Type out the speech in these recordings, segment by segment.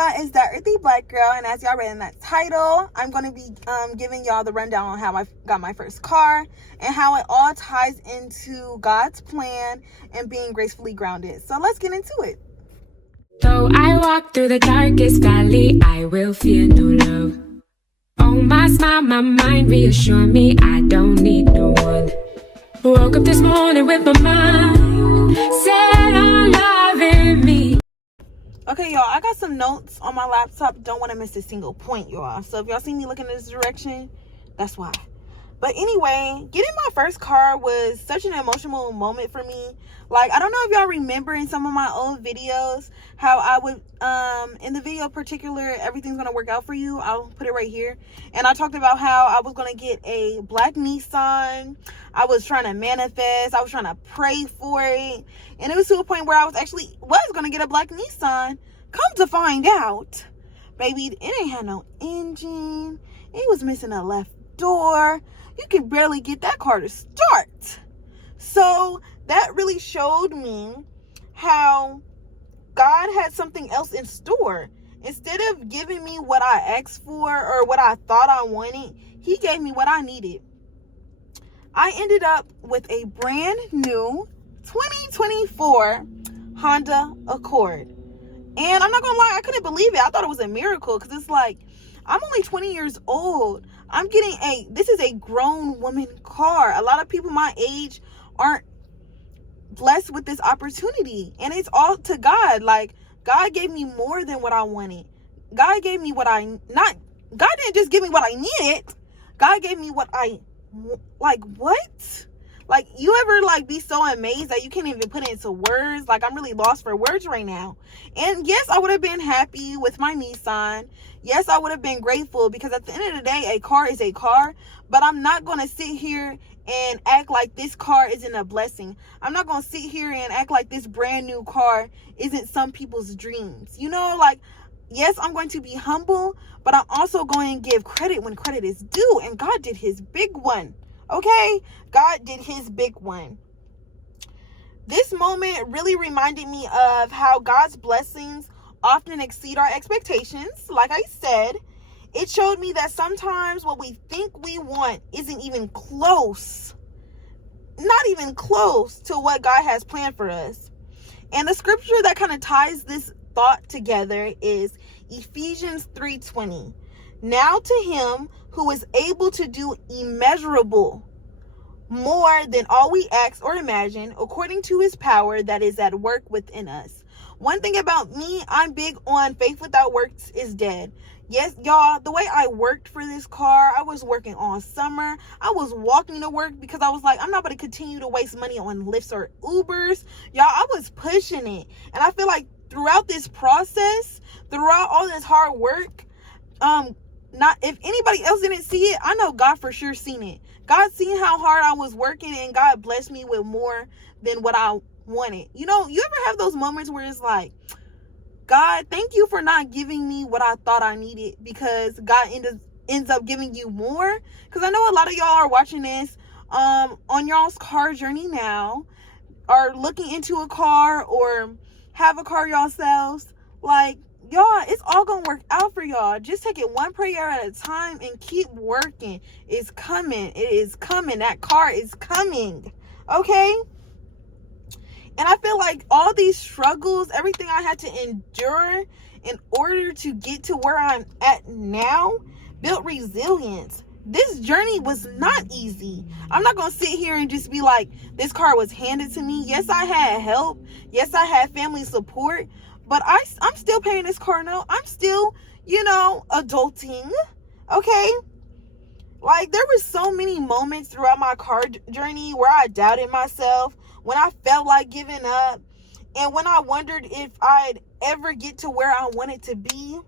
y'all, it's that earthy black girl, and as y'all read in that title, I'm going to be giving y'all the rundown on how I got my first car and how it all ties into God's plan and being gracefully grounded. So let's get into it. Though I walk through the darkest valley, I will fear no love. Oh, my smile, my mind reassure me I don't need no one. Woke up this morning with my mind set on loving me. Okay, y'all, I got some notes on my laptop. Don't want to miss a single point, y'all. So if y'all see me looking in this direction, that's why. But anyway, getting my first car was such an emotional moment for me. Like, I don't know if y'all remember in some of my old videos how I would, in the video particular, everything's going to work out for you. I'll put it right here. And I talked about how I was going to get a black Nissan. I was trying to manifest. I was trying to pray for it. And it was to a point where I was going to get a black Nissan. Come to find out, baby, it ain't had no engine. It was missing a left door. You can barely get that car to start. So that really showed me how God had something else in store. Instead of giving me what I asked for or what I thought I wanted, he gave me what I needed. I ended up with a brand new 2024 Honda Accord. And I'm not gonna lie, I couldn't believe it. I thought it was a miracle because it's like, I'm only 20 years old. I'm getting this is a grown woman car. A lot of people my age aren't blessed with this opportunity. And it's all to God. Like, God gave me more than what I wanted. God gave me God didn't just give me what I needed. God gave me what what? Like, you ever be so amazed that you can't even put it into words? Like, I'm really lost for words right now. And yes, I would have been happy with my Nissan. Yes, I would have been grateful because at the end of the day, a car is a car. But I'm not going to sit here and act like this car isn't a blessing. I'm not going to sit here and act like this brand new car isn't some people's dreams. Yes, I'm going to be humble, but I'm also going to give credit when credit is due. And God did his big one. Okay? God did his big one. This moment really reminded me of how God's blessings often exceed our expectations. Like I said, it showed me that sometimes what we think we want isn't even close. Not even close to what God has planned for us. And the scripture that kind of ties this thought together is Ephesians 3:20. Now to him who is able to do immeasurable more than all we ask or imagine, according to his power that is at work within us. One thing about me, I'm big on faith without works is dead. Yes, y'all, the way I worked for this car, I was working all summer. I was walking to work because I was like, I'm not going to continue to waste money on Lyfts or Ubers. Y'all, I was pushing it. And I feel like throughout this process, throughout all this hard work, not if anybody else didn't see it, I know God for sure seen it. God seen how hard I was working, and God blessed me with more than what I wanted. You ever have those moments where it's like, God, thank you for not giving me what I thought I needed, because God ends up giving you more? Because I know a lot of y'all are watching this on y'all's car journey now, are looking into a car or have a car yourselves. Like, y'all, it's all gonna work out for y'all. Just take it one prayer at a time and keep working. It's coming. It is coming. That car is coming. Okay? And I feel like all these struggles, everything I had to endure in order to get to where I'm at now, built resilience. This journey was not easy. I'm not going to sit here and just be like, this car was handed to me. Yes, I had help. Yes, I had family support. But I'm still paying this car note. I'm still, adulting. Okay? Like, there were so many moments throughout my car journey where I doubted myself, when I felt like giving up, and when I wondered if I'd ever get to where I wanted to be.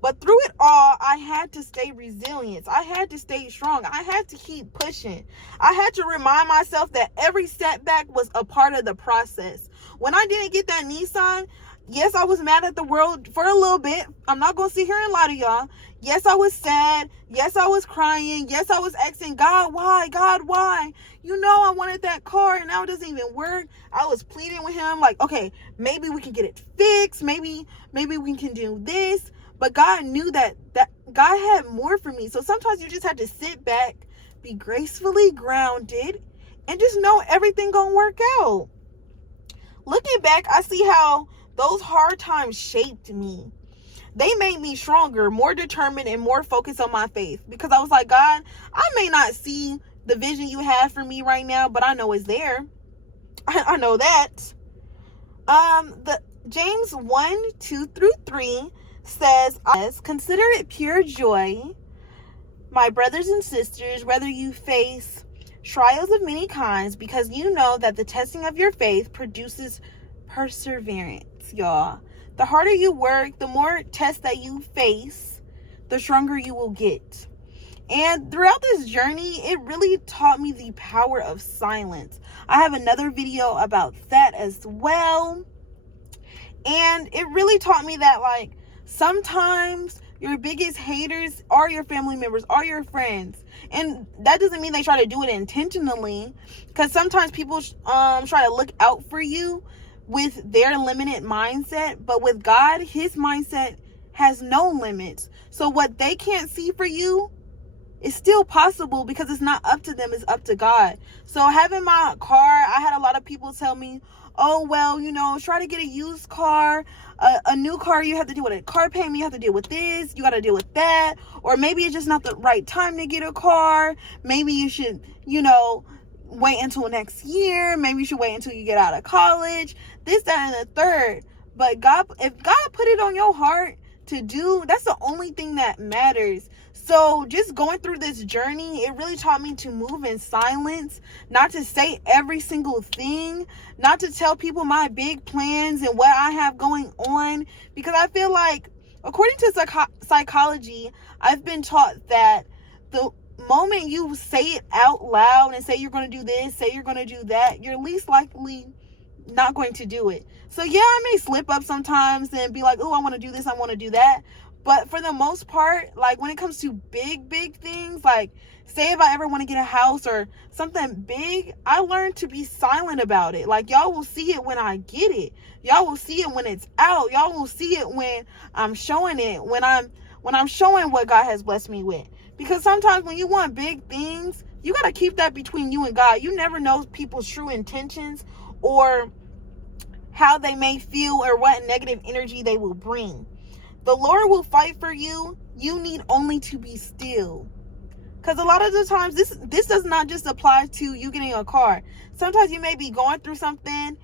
But through it all, I had to stay resilient. I had to stay strong. I had to keep pushing. I had to remind myself that every setback was a part of the process. When I didn't get that Nissan, Yes, I was mad at the world for a little bit. I'm not going to sit here and lie to y'all. Yes, I was sad. Yes, I was crying. Yes, I was asking God, why? God, why? You know, I wanted that car and now it doesn't even work. I was pleading with him like, okay, maybe we can get it fixed. Maybe we can do this. But God knew that God had more for me. So sometimes you just have to sit back, be gracefully grounded, and just know everything gonna work out. Looking back, I see how those hard times shaped me. They made me stronger, more determined, and more focused on my faith. Because I was like, God, I may not see the vision you have for me right now, but I know it's there. I know that. The James 1:2-3 says, consider it pure joy, my brothers and sisters, whether you face trials of many kinds, because you know that the testing of your faith produces perseverance, y'all. The harder you work, the more tests that you face, the stronger you will get. And throughout this journey, it really taught me the power of silence. I have another video about that as well. And it really taught me that, like, sometimes your biggest haters are your family members, are your friends. And that doesn't mean they try to do it intentionally, because sometimes people try to look out for you with their limited mindset. But with God, his mindset has no limits. So what they can't see for you is still possible, because it's not up to them, it's up to God. So having my car, I had a lot of people tell me, oh, well, you know, try to get a used car. A new car, you have to deal with a car payment, you have to deal with this, you got to deal with that. Or maybe it's just not the right time to get a car. Maybe you should, you know, wait until next year. Maybe you should wait until you get out of college. This, that, and the third. But God, if God put it on your heart to do, that's the only thing that matters. So just going through this journey, it really taught me to move in silence, not to say every single thing, not to tell people my big plans and what I have going on, because I feel like, according to psychology, I've been taught that the moment you say it out loud and say you're going to do this, say you're going to do that, you're least likely not going to do it. So yeah, I may slip up sometimes and be like, oh, I want to do this, I want to do that. But for the most part, like when it comes to big things, like say if I ever want to get a house or something big, I learned to be silent about it. Like, y'all will see it when I get it. Y'all will see it when it's out. Y'all will see it when I'm showing it, when I'm showing what God has blessed me with. Because sometimes when you want big things, you got to keep that between you and God. You never know people's true intentions or how they may feel or what negative energy they will bring. The Lord will fight for you. You need only to be still. Because a lot of the times, this does not just apply to you getting a car. Sometimes you may be going through something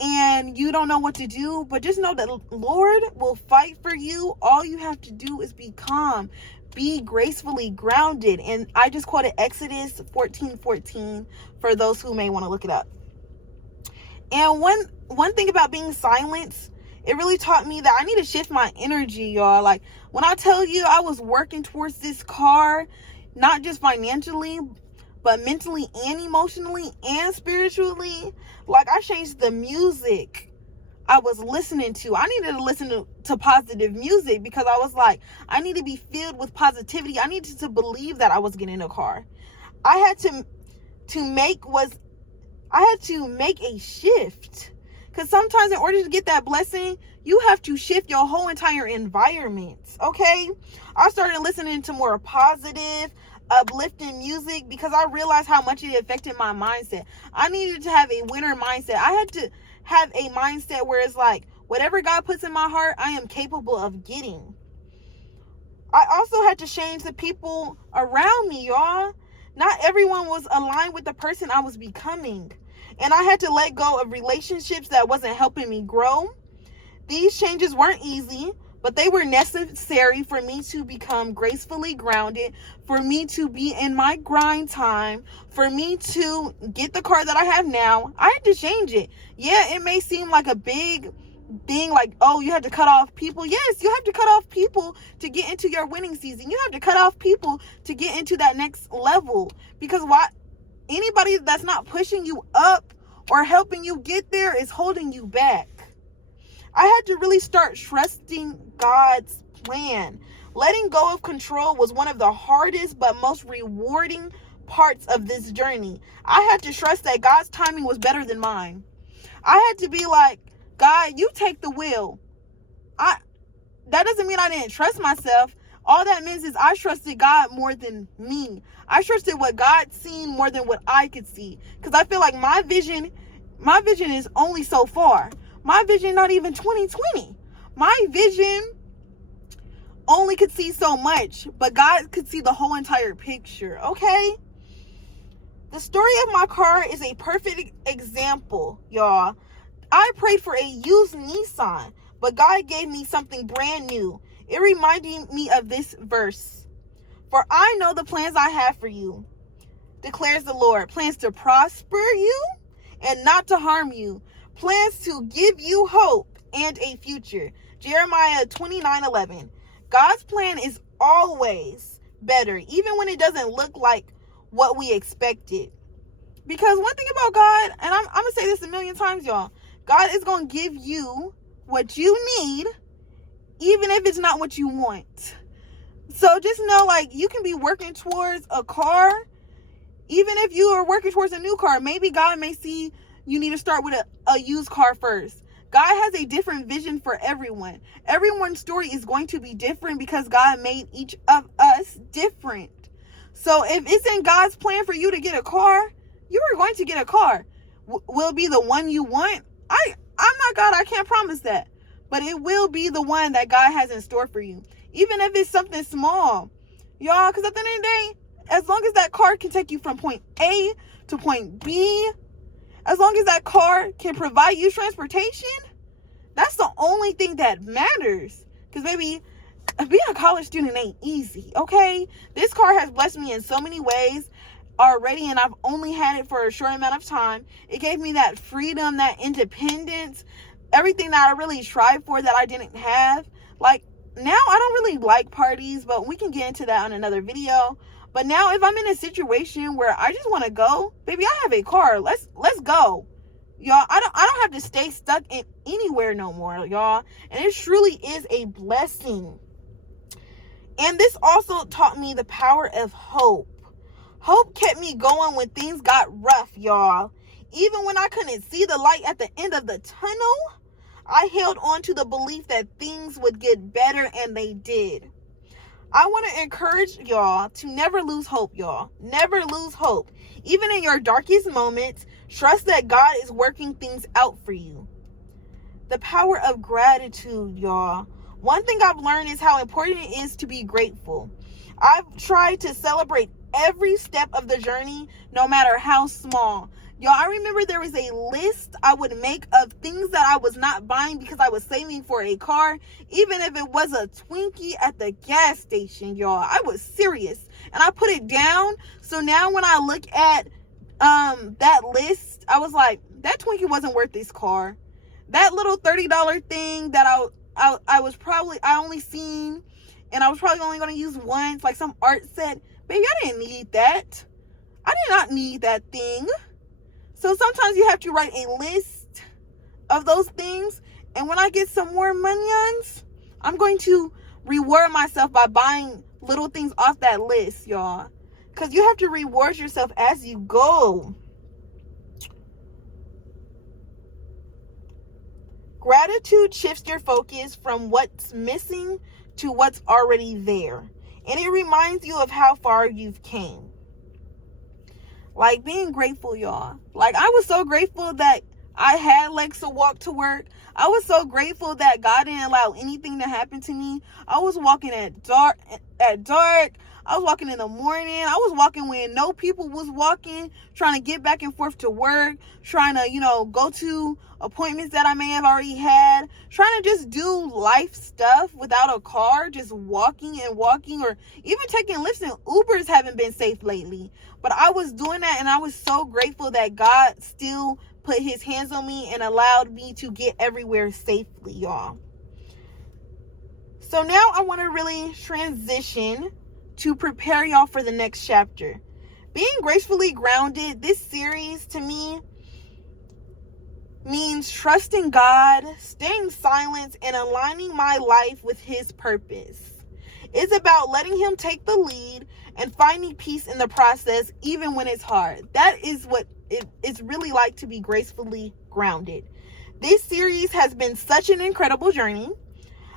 and you don't know what to do. But just know that the Lord will fight for you. All you have to do is be calm. Be gracefully grounded. And I just quoted Exodus 14:14 for those who may want to look it up. And one thing about being silent, it really taught me that I need to shift my energy, y'all. Like, when I tell you I was working towards this car, not just financially, but mentally and emotionally and spiritually, like I changed the music I was listening to. I needed to listen to positive music, because I was like, I need to be filled with positivity. I needed to believe that I was getting a car. I had to make a shift. Because sometimes in order to get that blessing, you have to shift your whole entire environment, okay? I started listening to more positive, uplifting music, because I realized how much it affected my mindset. I needed to have a winner mindset. I had to have a mindset where it's like, whatever God puts in my heart, I am capable of getting. I also had to change the people around me, y'all. Not everyone was aligned with the person I was becoming. And I had to let go of relationships that wasn't helping me grow. These changes weren't easy, but they were necessary for me to become gracefully grounded, for me to be in my grind time, for me to get the car that I have now. I had to change it. Yeah, it may seem like a big thing, like, oh, you have to cut off people. Yes, you have to cut off people to get into your winning season. You have to cut off people to get into that next level. Because anybody that's not pushing you up or helping you get there is holding you back. I had to really start trusting God's plan. Letting go of control was one of the hardest but most rewarding parts of this journey. I had to trust that God's timing was better than mine. I had to be like, God, you take the wheel. That doesn't mean I didn't trust myself. All that means is I trusted God more than me. I trusted what God seen more than what I could see. Because I feel like my vision is only so far. My vision not even 2020. My vision only could see so much, but God could see the whole entire picture, okay? The story of my car is a perfect example, y'all. I prayed for a used Nissan, but God gave me something brand new. It reminded me of this verse. For I know the plans I have for you, declares the Lord. Plans to prosper you and not to harm you. Plans to give you hope and a future. Jeremiah 29:11. God's plan is always better, even when it doesn't look like what we expected. Because one thing about God, and I'm going to say this a million times, y'all, God is going to give you what you need, even if it's not what you want. So just know, like, you can be working towards a car, even if you are working towards a new car. Maybe God may see you need to start with a used car first. God has a different vision for everyone. Everyone's story is going to be different because God made each of us different. So if it's in God's plan for you to get a car, you are going to get a car. Will it be the one you want? I'm not God. I can't promise that. But it will be the one that God has in store for you. Even if it's something small. Y'all, because at the end of the day, as long as that car can take you from point A to point B, as long as that car can provide you transportation, that's the only thing that matters. Because maybe being a college student ain't easy, okay? This car has blessed me in so many ways already, and I've only had it for a short amount of time. It gave me that freedom, that independence, everything that I really tried for that I didn't have. Like, now I don't really like parties, but we can get into that on another video. But now if I'm in a situation where I just want to go, baby, I have a car. Let's go. Y'all, I don't have to stay stuck in anywhere no more, y'all. And it truly is a blessing. And this also taught me the power of hope. Hope kept me going when things got rough, y'all. Even when I couldn't see the light at the end of the tunnel, I held on to the belief that things would get better, and they did. I want to encourage y'all to never lose hope, y'all. Never lose hope. Even in your darkest moments, trust that God is working things out for you. The power of gratitude, y'all. One thing I've learned is how important it is to be grateful. I've tried to celebrate every step of the journey, no matter how small. Y'all, I remember there was a list I would make of things that I was not buying because I was saving for a car, even if it was a Twinkie at the gas station, y'all. I was serious, and I put it down. So now when I look at that list, I was like, that Twinkie wasn't worth this car. That little $30 thing that I only seen, and I was probably only going to use once, like some art set. Baby, I didn't need that. I did not need that thing. So sometimes you have to write a list of those things. And when I get some more monions, I'm going to reward myself by buying little things off that list, y'all. Because you have to reward yourself as you go. Gratitude shifts your focus from what's missing to what's already there. And it reminds you of how far you've came. Like, being grateful, y'all. Like, I was so grateful that I had legs to walk to work. I was so grateful that God didn't allow anything to happen to me. I was walking at dark. I was walking in the morning. I was walking when no people was walking, trying to get back and forth to work, trying to, go to appointments that I may have already had, trying to just do life stuff without a car, just walking, or even taking lifts, and Ubers haven't been safe lately. But I was doing that, and I was so grateful that God still put his hands on me and allowed me to get everywhere safely, y'all. So now I want to really transition to prepare y'all for the next chapter. Being gracefully grounded, this series to me means trusting God, staying silent, and aligning my life with His purpose. It's about letting Him take the lead and finding peace in the process, even when it's hard. That is what it's really like to be gracefully grounded. This series has been such an incredible journey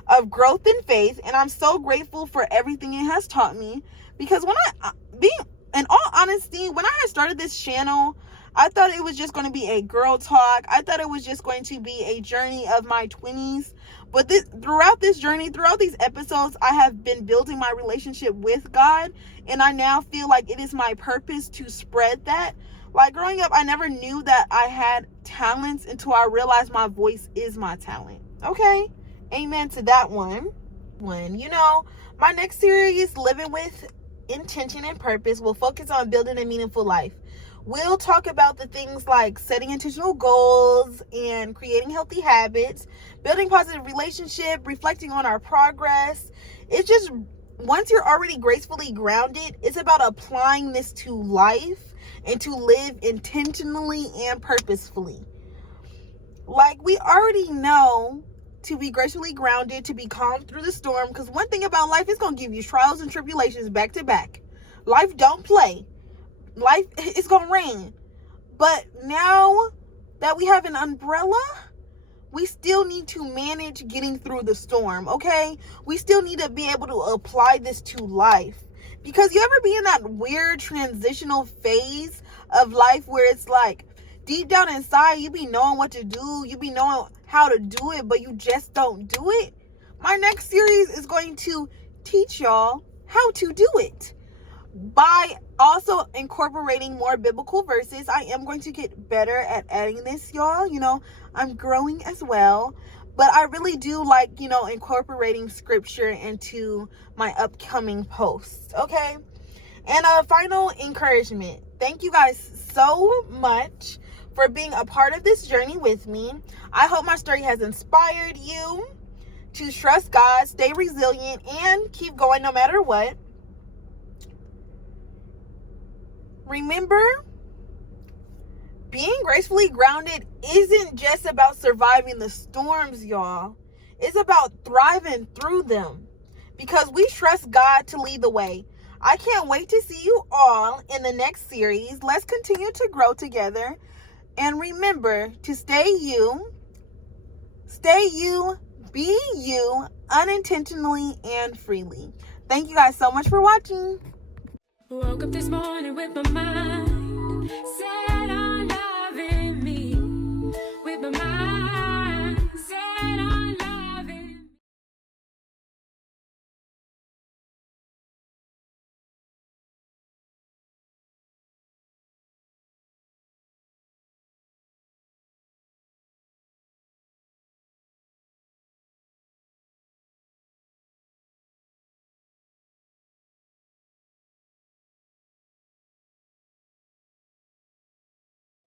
of growth and faith, and I'm so grateful for everything it has taught me, because in all honesty, when I had started this channel, I thought it was just going to be a girl talk. I thought it was just going to be a journey of my 20s. But throughout this journey, throughout these episodes, I have been building my relationship with God. And I now feel like it is my purpose to spread that. Like growing up, I never knew that I had talents until I realized my voice is my talent. Okay? Amen to that one. My next series, Living with Intention and Purpose, will focus on building a meaningful life. We'll talk about the things like setting intentional goals and creating healthy habits, building positive relationship, reflecting on our progress. It's just, once you're already gracefully grounded, it's about applying this to life and to live intentionally and purposefully. Like, we already know to be gracefully grounded, to be calm through the storm, because one thing about life is going to give you trials and tribulations back to back. Life don't play. Life is going to rain. But now that we have an umbrella, we still need to manage getting through the storm, okay? We still need to be able to apply this to life. Because you ever be in that weird transitional phase of life where it's like, deep down inside, you be knowing what to do, you be knowing how to do it, but you just don't do it? My next series is going to teach y'all how to do it. By also incorporating more biblical verses. I am going to get better at adding this, y'all. I'm growing as well. But I really do like, incorporating scripture into my upcoming posts. Okay? And a final encouragement. Thank you guys so much for being a part of this journey with me. I hope my story has inspired you to trust God, stay resilient, and keep going no matter what. Remember, being gracefully grounded isn't just about surviving the storms, y'all. It's about thriving through them, because we trust God to lead the way. I can't wait to see you all in the next series. Let's continue to grow together. And remember to stay you, be you, unintentionally and freely. Thank you guys so much for watching. Woke up this morning with my mind set